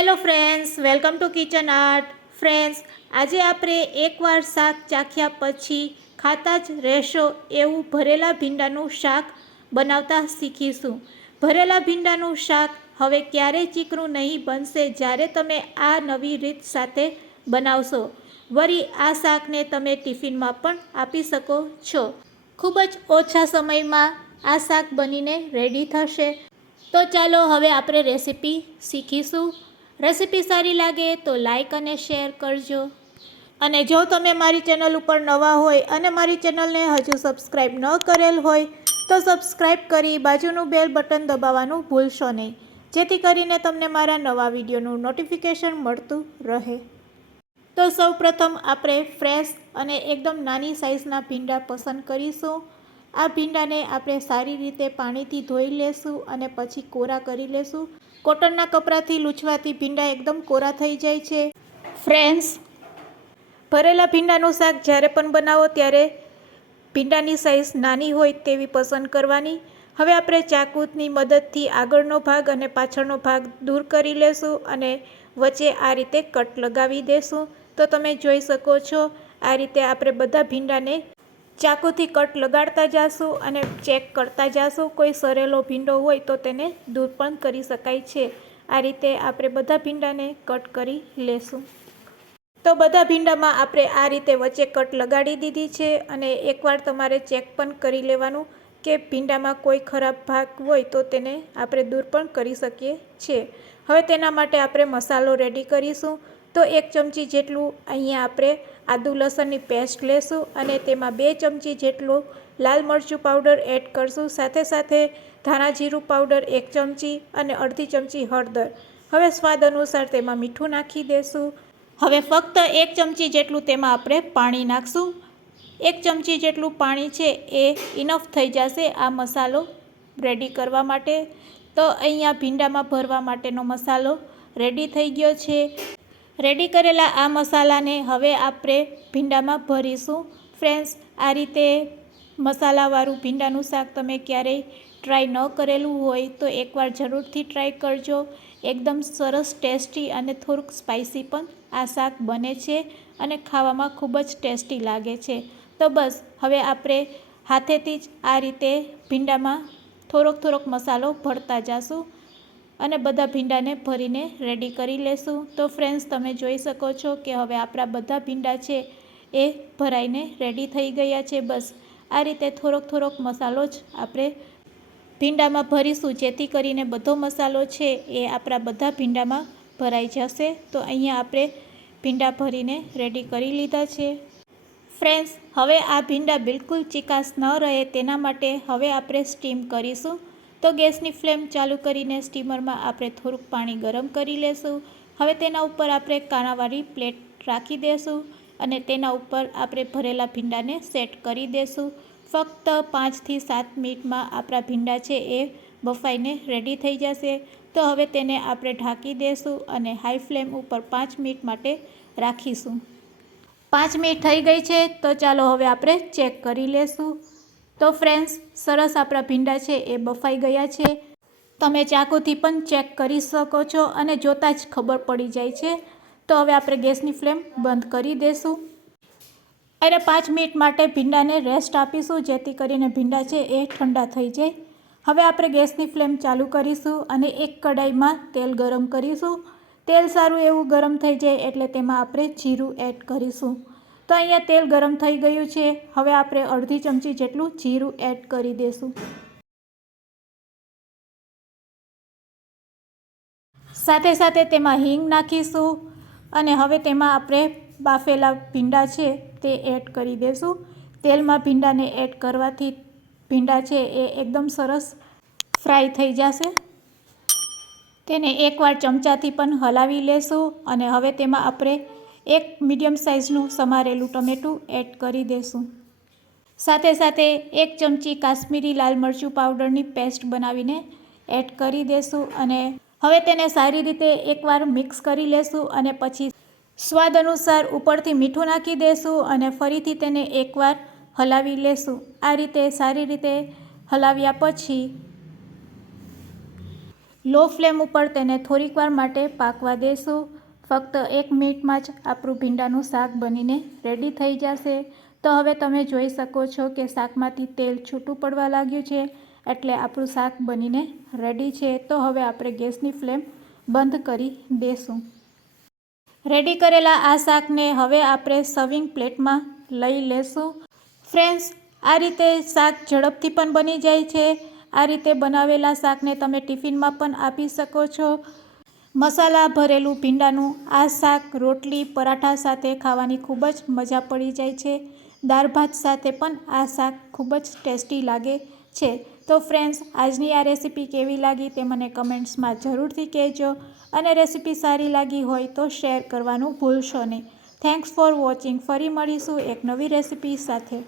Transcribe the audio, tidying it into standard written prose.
Hello friends, welcome to kitchen art. Friends, આજે આપણે એકવાર શાક ચાખ્યા પછી ખાતા જ રહેશો એવું ભરેલા ભીંડાનું શાક બનાવતા શીખીશું. ભરેલા ભીંડાનું શાક હવે ક્યારેય ચીકણું નહીં બનશે જ્યારે તમે આ નવી રીત સાથે બનાવશો. વળી આ શાકને તમે ટિફિનમાં પણ આપી શકો છો. ખૂબ જ ઓછા સમયમાં આ શાક બનીને રેડી થશે. તો ચાલો હવે આપણે રેસીપી શીખીશું. રેસીપી સારી લાગે તો લાઈક અને શેર કરજો. અને જો તમે મારી ચેનલ ઉપર નવા હોય અને મારી ચેનલને હજુ સબસ્ક્રાઈબ ન કરેલ હોય તો સબસ્ક્રાઈબ કરી બાજુનું બેલ બટન દબાવવાનું ભૂલશો નહીં, જેથી કરીને તમને મારા નવા વિડીયોનું નોટિફિકેશન મળતું રહે. તો સૌપ્રથમ આપણે ફ્રેશ અને એકદમ નાની સાઇઝના ભીંડા પસંદ કરીશું. આ ભીંડાને આપણે સારી રીતે પાણીથી ધોઈ લેશું અને પછી કોરા કરી લેશું. કોટનના કપડાથી લૂછવાથી ભીંડા એકદમ કોરા થઈ જાય છે. ફ્રેન્ડ્સ, ભરેલા ભીંડાનું શાક જ્યારે પણ બનાવો ત્યારે ભીંડાની સાઇઝ નાની હોય તેવી પસંદ કરવાની. હવે આપણે ચાકુની મદદથી આગળનો ભાગ અને પાછળનો ભાગ દૂર કરી લેશું અને વચ્ચે આ રીતે કટ લગાવી દેશું. તો તમે જોઈ શકો છો આ રીતે આપણે બધા ભીંડાને ચાકુથી કટ લગાડતા જાશું અને ચેક કરતા જાશું. કોઈ સરેલો ભીંડો હોય તો તેને દૂર પણ કરી શકાય છે. આ રીતે આપણે બધા ભીંડાને કટ કરી લેશું. તો બધા ભીંડામાં આપણે આ રીતે વચ્ચે કટ લગાડી દીધી છે અને એકવાર તમારે ચેક પણ કરી લેવાનું કે ભીંડામાં કોઈ ખરાબ ભાગ હોય તો તેને આપણે દૂર પણ કરી શકીએ છીએ. હવે તેના માટે આપણે મસાલો રેડી કરીશું. તો 1 ચમચી જેટલું અહીંયા આપણે આદુ લસણની પેસ્ટ લેશું અને તેમાં 2 ચમચી જેટલું લાલ મરચું પાવડર એડ કરશું. સાથે સાથે ધાણા જીરું પાવડર 1 ચમચી અને અડધી ચમચી હળદર. હવે સ્વાદ અનુસાર તેમાં મીઠું નાખી દેશું. હવે ફક્ત 1 ચમચી જેટલું તેમાં આપણે પાણી નાખશું. 1 ચમચી જેટલું પાણી છે એ ઇનફ થઈ જશે આ મસાલો રેડી કરવા માટે. તો અહીંયા ભીંડામાં ભરવા માટેનો મસાલો રેડી થઈ ગયો છે. રેડી કરેલા આ મસાલાને હવે આપણે ભીંડામાં ભરીશું. ફ્રેન્ડ્સ, આ રીતે મસાલાવાળું ભીંડાનું શાક તમે ક્યારેય ટ્રાય ન કરેલું હોય તો એકવાર જરૂરથી ટ્રાય કરજો. એકદમ સરસ ટેસ્ટી અને થોડુંક સ્પાઇસી પણ આ શાક બને છે અને ખાવામાં ખૂબ જ ટેસ્ટી લાગે છે. તો બસ હવે આપણે હાથેથી જ આ રીતે ભીંડામાં થોડોક મસાલો ભરતા જાશું અને બધા ભીંડાને ભરીને રેડી કરી લેશું. તો ફ્રેન્ડ્સ, તમે જોઈ શકો છો કે હવે આપણા બધા ભીંડા છે એ ભરાઈને રેડી થઈ ગયા છે. બસ આ રીતે થોડોક મસાલો જ આપણે ભીંડામાં ભરીશું, જેથી કરીને બધો મસાલો છે એ આપણા બધા ભીંડામાં ભરાઈ જશે. તો અહીંયા આપણે ભીંડા ભરીને રેડી કરી લીધા છે. ફ્રેન્ડ્સ, હવે આ ભીંડા બિલકુલ ચીકાશ ન રહે તેના માટે હવે આપણે સ્ટીમ કરીશું. તો ગેસની ફ્લેમ ચાલુ કરીને સ્ટીમરમાં આપણે થોડુંક પાણી ગરમ કરી લેશું. હવે તેના ઉપર આપણે કાણાવાળી પ્લેટ રાખી દેશું અને તેના ઉપર આપણે ભરેલા ભીંડાને સેટ કરી દેશું. ફક્ત 5 થી 7 મિનિટમાં આપણા ભીંડા છે એ બફાઈને રેડી થઈ જશે. તો હવે તેને આપણે ઢાંકી દેશું અને હાઈ ફ્લેમ ઉપર 5 મિનિટ માટે રાખીશું. 5 મિનિટ થઈ ગઈ છે તો ચાલો હવે આપણે ચેક કરી લેશું. તો ફ્રેન્ડ્સ, સરસ આપણા ભીંડા છે એ બફાઈ ગયા છે. તમે ચાકુથી પણ ચેક કરી શકો છો અને જોતાં જ ખબર પડી જાય છે. તો હવે આપણે ગેસની ફ્લેમ બંધ કરી દઈશું અને 5 મિનિટ માટે ભીંડાને રેસ્ટ આપીશું, જેથી કરીને ભીંડા છે એ ઠંડા થઈ જાય. હવે આપણે ગેસની ફ્લેમ ચાલુ કરીશું અને એક કડાઈમાં તેલ ગરમ કરીશું. તેલ સારું એવું ગરમ થઈ જાય એટલે તેમાં આપણે જીરું એડ કરીશું. તો અહીંયા તેલ ગરમ થઈ ગયું છે. હવે આપણે અડધી ચમચી જેટલું જીરું એડ કરી દઈશું. સાથે સાથે તેમાં હિંગ નાખીશું અને હવે તેમાં આપણે બાફેલા ભીંડા છે તે એડ કરી દઈશું. તેલમાં ભીંડાને એડ કરવાથી ભીંડા છે એ એકદમ સરસ ફ્રાય થઈ જશે. તેને એકવાર ચમચાથી પણ હલાવી લેશું અને હવે તેમાં આપણે 1 મીડિયમ સાઇઝનું સમારેલું ટમેટું એડ કરી દઈશું. સાથે સાથે 1 ચમચી કાશ્મીરી લાલ મરચું પાવડરની પેસ્ટ બનાવીને એડ કરી દઈશું અને હવે તેને સારી રીતે એકવાર મિક્સ કરી લેશું અને પછી સ્વાદ અનુસાર ઉપરથી મીઠું નાખી દઈશું અને ફરીથી તેને એકવાર હલાવી લેશું. આ રીતે સારી રીતે હલાવ્યા પછી લો ફ્લેમ ઉપર તેને થોડીક વાર માટે પાકવા દેશું. ફક્ત 1 મિનિટમાં જ આપણું ભીંડાનું શાક બનીને રેડી થઈ જશે. તો હવે તમે જોઈ શકો છો કે શાકમાંથી તેલ છૂટું પડવા લાગ્યું છે, એટલે આપણું શાક બનીને રેડી છે. તો હવે આપણે ગેસની ફ્લેમ બંધ કરી દેશું. રેડી કરેલા આ શાકને હવે આપણે સર્વિંગ પ્લેટમાં લઈ લેશું. ફ્રેન્ડ્સ, આ રીતે શાક ઝડપથી પણ બની જાય છે. આ રીતે બનાવેલા શાકને તમે ટિફિનમાં પણ આપી શકો છો. મસાલા ભરેલું ભીંડાનું આ શાક રોટલી, પરાઠા સાથે ખાવાની ખૂબ જ મજા પડી જાય છે. દાળ ભાત સાથે પણ આ શાક ખૂબ જ ટેસ્ટી લાગે છે. તો ફ્રેન્ડ્સ, આજની આ રેસીપી કેવી લાગી તે મને કમેન્ટ્સમાં જરૂરથી કહેજો. અને રેસીપી સારી લાગી હોય તો શેર કરવાનું ભૂલશો નહીં. Thanks for watching. ફરી મળીશું એક નવી રેસીપી સાથે.